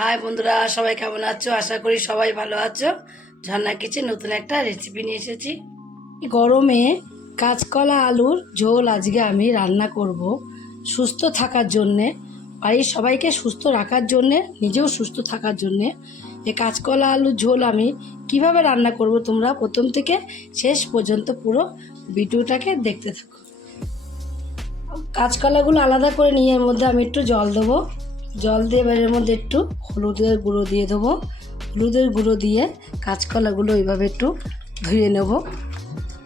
High বন্ধুরা, সবাই কেমন আছো? আশা করি সবাই ভালো আছো। ঝর্ণা কিচেন নতুন একটা রেসিপি নিয়ে এসেছি। গরমে কাঁচকলা আলুর ঝোল আজকে আমি রান্না করব সুস্থ থাকার জন্যে, বাড়ির সবাইকে সুস্থ রাখার জন্যে, নিজেও সুস্থ থাকার জন্যে। এই কাঁচকলা আলুর ঝোল আমি কিভাবে রান্না করব, তোমরা প্রথম থেকে শেষ পর্যন্ত পুরো ভিডিওটাকে দেখতে থাকো। কাঁচকলাগুলো আলাদা করে নিয়ে এর মধ্যে আমি একটু জল দেবো। জল দিয়ে এবার এর মধ্যে একটু হলুদের গুঁড়ো দিয়ে দেবো। হলুদের গুঁড়ো দিয়ে কাঁচকলাগুলো এইভাবে একটু ধুয়ে নেব।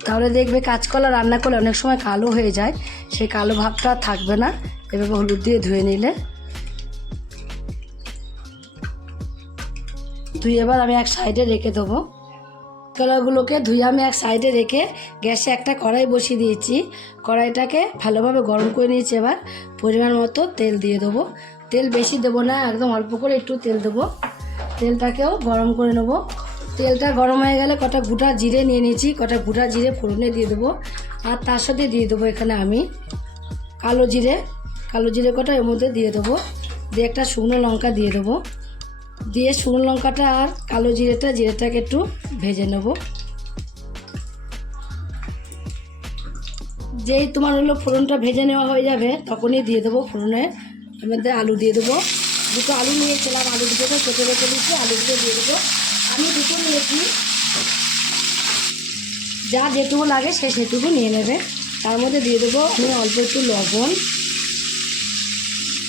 তাহলে দেখবে কাঁচকলা রান্না করলে অনেক সময় কালো হয়ে যায়, সেই কালো ভাবটা থাকবে না এভাবে হলুদ দিয়ে ধুয়ে নিলে। ধুয়ে এবার আমি এক সাইডে রেখে দেবো। কলাগুলোকে ধুয়ে আমি এক সাইডে রেখে গ্যাসে একটা কড়াই বসিয়ে দিয়েছি। কড়াইটাকে ভালোভাবে গরম করে নিয়েছি। এবার পরিমাণ মতো তেল দিয়ে দেবো। তেল বেশি দেবো না, একদম অল্প করে একটু তেল দেবো। তেলটাকেও গরম করে নেব। তেলটা গরম হয়ে গেলে কটা গোটা জিরে নিয়ে নিয়েছি, কটা গোটা জিরে ফোড়নে দিয়ে দেবো। আর তার সাথে দিয়ে দেবো এখানে আমি কালো জিরে কটা এর মধ্যে দিয়ে দেবো। দিয়ে একটা শুকনো লঙ্কা দিয়ে দেবো। দিয়ে শুকনো লঙ্কাটা আর কালো জিরেটাকে একটু ভেজে নেব। যেই তোমার হলো ফোড়নটা ভেজে নেওয়া হয়ে যাবে, তখনই দিয়ে দেবো ফোড়নের মধ্যে আলু দিয়ে দেবো। দুটো আলু নিয়েছিলাম, আলু দুটোকে কেটে রেখে দিচ্ছি, আলু দুটো দিয়ে দেবো। আমি দুটো নিয়েছি, যা যেটুকু লাগে সেটুকু নিয়ে নেবে। তার মধ্যে দিয়ে দেবো আমি অল্প একটু লবণ,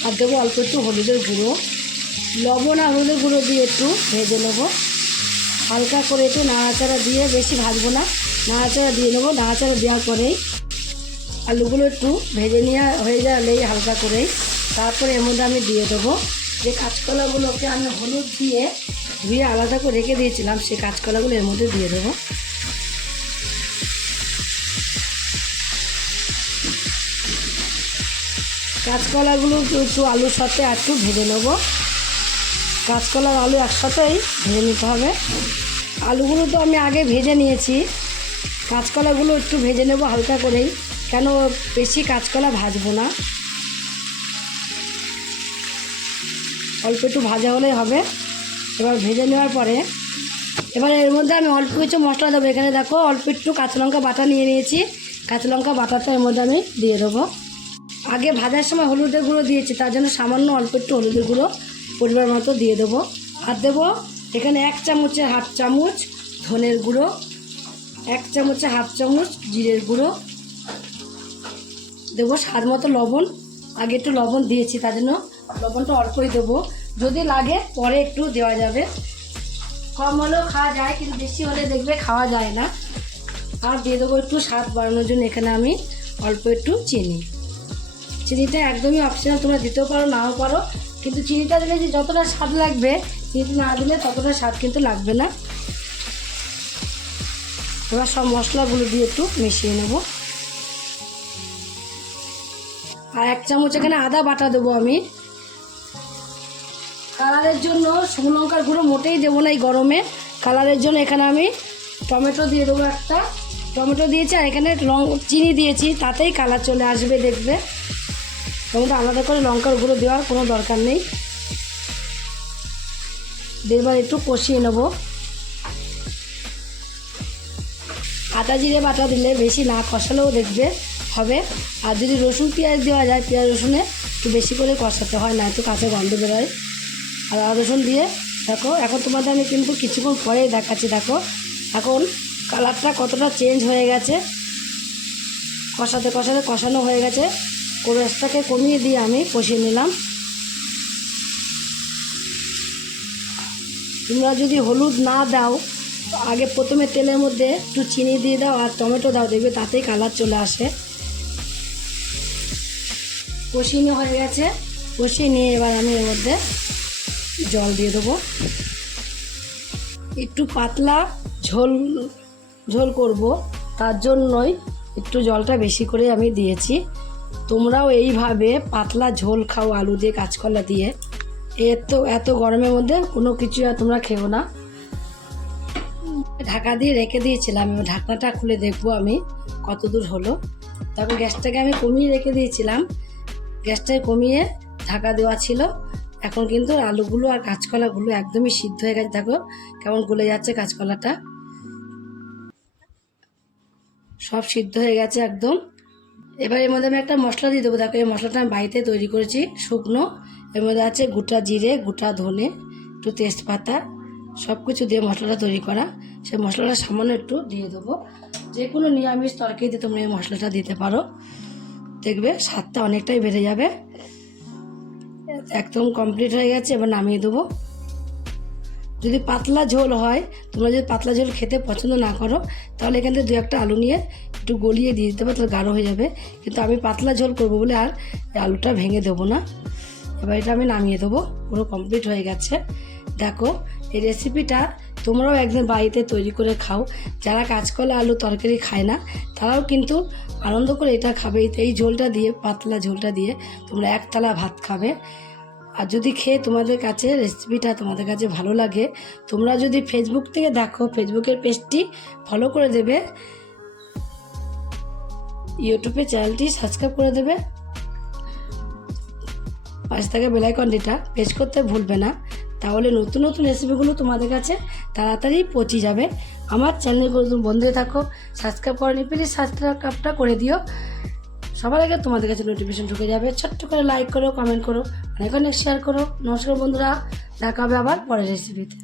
আর দেবো অল্প একটু হলুদের গুঁড়ো। লবণ আর হলুদের গুঁড়ো দিয়ে একটু ভেজে নেবো হালকা করে, একটু নাড়াচাড়া দিয়ে, বেশি ভাজবো না, নাড়াচাড়া দিয়ে নেবো। নাড়াচাড়া দেওয়ার পরেই আলুগুলো একটু ভেজে নেওয়া হয়ে যাবেই হালকা করেই, তারপরে এর মধ্যে আমি দিয়ে দেবো যে কাঁচকলাগুলোকে আমি হলুদ দিয়ে ধুয়ে আলাদা করে রেখে দিয়েছিলাম, সেই কাঁচকলাগুলো এর মধ্যে দিয়ে দেবো। কাঁচকলাগুলো একটু আলুর সাথে একটু ভেজে নেবো। কাঁচকলার আলু একসাথেই ভেজে নিতে হবে। আলুগুলো তো আমি আগে ভেজে নিয়েছি, কাঁচকলাগুলো একটু ভেজে নেব হালকা করেই, কেন বেশি কাঁচকলা ভাজবো না, অল্প একটু ভাজা হলেই হবে। এবার ভেজে নেওয়ার পরে এবার এর মধ্যে আমি অল্প কিছু মশলা দেবো। এখানে দেখো অল্প একটু কাঁচা লঙ্কা বাটা নিয়ে নিয়েছি, কাঁচা লঙ্কা বাটাটা এর মধ্যে আমি দিয়ে দেবো। আগে ভাজার সময় হলুদের গুঁড়ো দিয়েছি, তার জন্য সামান্য অল্প একটু হলুদের গুঁড়ো পরিমাণ মতো দিয়ে দেবো। আর দেবো এখানে 1 চামচের হাফ চামচ ধনের গুঁড়ো, 1 চামচের হাফ চামচ জিরের গুঁড়ো দেবো। স্বাদ মতো লবণ, আগে একটু লবণ দিয়েছি তার জন্য লবণটা অল্পই দেবো, যদি লাগে পরে একটু দেওয়া যাবে। কম হলেও খাওয়া যায়, কিন্তু বেশি হলে দেখবে খাওয়া যায় না। আর দিয়ে দেবো একটু স্বাদ বাড়ানোর জন্য এখানে আমি অল্প একটু চিনি। চিনিটা একদমই অপশনাল, তোমরা দিতেও পারো নাও পারো, কিন্তু চিনিটা দিলে যে যতটা স্বাদ লাগবে, চিনি না দিলে ততটা স্বাদ কিন্তু লাগবে না। এবার সব মশলাগুলো দিয়ে একটু মিশিয়ে নেব। আর 1 চামচ এখানে আদা বাটা দেবো আমি কালারের জন্য। শুকনো লঙ্কার গুঁড়ো মোটেই দেবো না এই গরমে, কালারের জন্য এখানে আমি টমেটো দিয়ে দেবো। একটা টমেটো দিয়েছি, আর এখানে চিনি দিয়েছি, তাতেই কালার চলে আসবে দেখবে। টমেটো আলাদা করে লঙ্কার গুঁড়ো দেওয়ার কোনো দরকার নেই। এবার একটু কষিয়ে নেব। আদা জিরে বাটা দিলে বেশি না কষালেও দেখবে হবে। আর যদি রসুন পেঁয়াজ দেওয়া যায়, পেঁয়াজ রসুনে একটু বেশি করে কষাতে হয়, না একটু কাঁচা গন্ধ বেরোয়। আর আদা রসুন দিয়ে দেখো, এখন তোমাদের আমি কিন্তু কিছুক্ষণ পরেই দেখাচ্ছি। দেখো এখন কালারটা কতটা চেঞ্জ হয়ে গেছে, কষাতে কষাতে কষানো হয়ে গেছে। গ্যাসটাকে কমিয়ে দিয়ে আমি কষিয়ে নিলাম। তোমরা যদি হলুদ না দাও, আগে প্রথমে তেলের মধ্যে একটু চিনি দিয়ে দাও আর টমেটো দাও, দেখবে তাতেই কালার চলে আসে। কষিয়ে হয়ে গেছে, কষিয়ে নিয়ে এবার আমি এর মধ্যে জল দিয়ে দেবো। একটু পাতলা ঝোল করব, তার জন্যই একটু জলটা বেশি করে আমি দিয়েছি। তোমরাও এইভাবে পাতলা ঝোল খাও আলু দিয়ে কাঁচকলা দিয়ে। এত গরমের মধ্যে কোনো কিছু আর তোমরা খেও না। ঢাকা দিয়ে রেখে দিয়েছিলাম, এবার ঢাকনাটা খুলে দেখবো আমি কত দূর হলো। তারপর গ্যাসটাকে আমি কমিয়ে রেখে দিয়েছিলাম, গ্যাসটাকে কমিয়ে ঢাকা দেওয়া ছিল। এখন কিন্তু আলুগুলো আর কাঁচকলাগুলো একদমই সিদ্ধ হয়ে গেছে। দেখো কেমন গলে যাচ্ছে কাঁচকলাটা, সব সিদ্ধ হয়ে গেছে একদম। এবার এর মধ্যে আমি একটা মশলা দিয়ে দেবো। দেখো এই মশলাটা আমি বাড়িতে তৈরি করেছি শুকনো। এর মধ্যে আছে গোটা জিরে, গোটা ধনে, একটু তেজপাতা, সব কিছু দিয়ে মশলাটা তৈরি করা। সেই মশলাটা সামান্য একটু দিয়ে দেবো। যে কোনো নিরামিষ তরকারিতে তোমরা এই মশলাটা দিতে পারো, দেখবে স্বাদটা অনেকটাই বেড়ে যাবে। একদম কমপ্লিট হয়ে গেছে, এবার নামিয়ে দেবো। যদি পাতলা ঝোল হয়, তোমরা যদি পাতলা ঝোল খেতে পছন্দ না করো, তাহলে এখান থেকে 2-1টা আলু নিয়ে একটু গলিয়ে দিয়ে দিতে পারো, তাহলে গাঢ় হয়ে যাবে। কিন্তু আমি পাতলা ঝোল করবো বলে আর আলুটা ভেঙে দেবো না। এবার এটা আমি নামিয়ে দেবো, পুরো কমপ্লিট হয়ে গেছে। দেখো এই রেসিপিটা তোমরাও একদিন বাড়িতে তৈরি করে খাও। যারা কাঁচকলা আলু তরকারি খায় না, তারাও কিন্তু আনন্দ করে এটা খাবে। এই ঝোলটা দিয়ে, পাতলা ঝোলটা দিয়ে তোমরা এক থালা ভাত খাবে। আর যদি খেয়ে তোমাদের কাছে রেসিপিটা তোমাদের কাছে ভালো লাগে, তোমরা যদি ফেসবুক থেকে দেখো, ফেসবুকের পেজটি ফলো করে দেবে, ইউটিউবে চ্যানেলটি সাবস্ক্রাইব করে দেবে, পাশে থাকা বেল আইকনটিটা প্রেস করতে ভুলবে না। তাহলে নতুন নতুন রেসিপিগুলো তোমাদের কাছে তাড়াতাড়ি পৌঁছে যাবে। আমার চ্যানেলগুলো তুমি বন্ধু থাকো, সাবস্ক্রাইব করেনি প্লিজ সাবস্ক্রাইবটা করে দিও। সবার আগে তোমাদের কাছে নোটিফিকেশন ঢুকে যাবে। ছোট্ট করে লাইক করো, কমেন্ট করো, অনেক অনেক শেয়ার করো। নমস্কার বন্ধুরা, দেখা হবে আবার পরের রেসিপিতে।